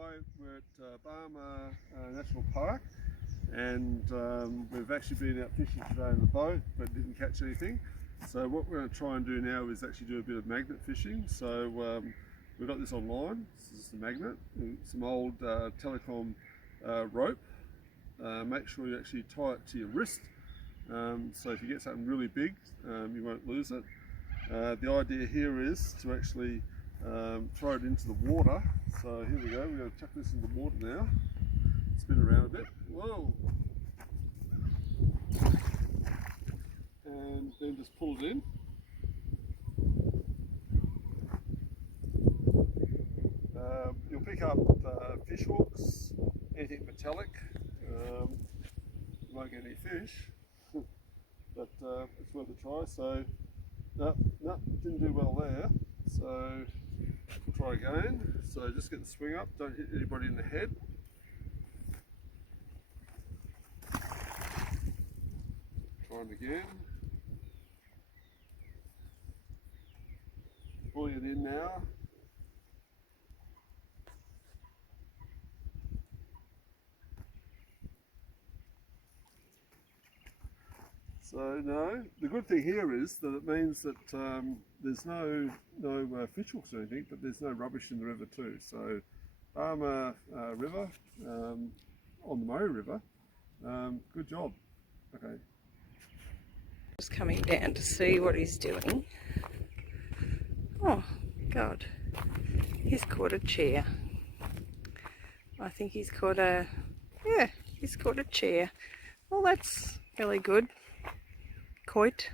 Hi, we're at Barmer National Park, and we've actually been out fishing today in the boat but didn't catch anything. So what we're going to try and do now is actually do a bit of magnet fishing. So we've got this online. This is the magnet, some old telecom rope. Make sure you actually tie it to your wrist, so if you get something really big you won't lose it. The idea here is to actually throw it into the water. So here we go, we're going to chuck this in the water now, spin around a bit, whoa, and then just pull it in. You'll pick up fish hooks, anything metallic. You won't get any fish, but it's worth a try. So no, didn't do well there, so we'll try again. So just get the swing up, don't hit anybody in the head. Try it again. Pulling it in now. So no, the good thing here is that it means that there's no fish hooks or anything, but there's no rubbish in the river too. So Barmer River, on the Murray River, good job. Okay. Just coming down to see what he's doing. Oh God, he's caught a chair. I think he's caught a, yeah, he's caught a chair. Well, that's really good. Quite.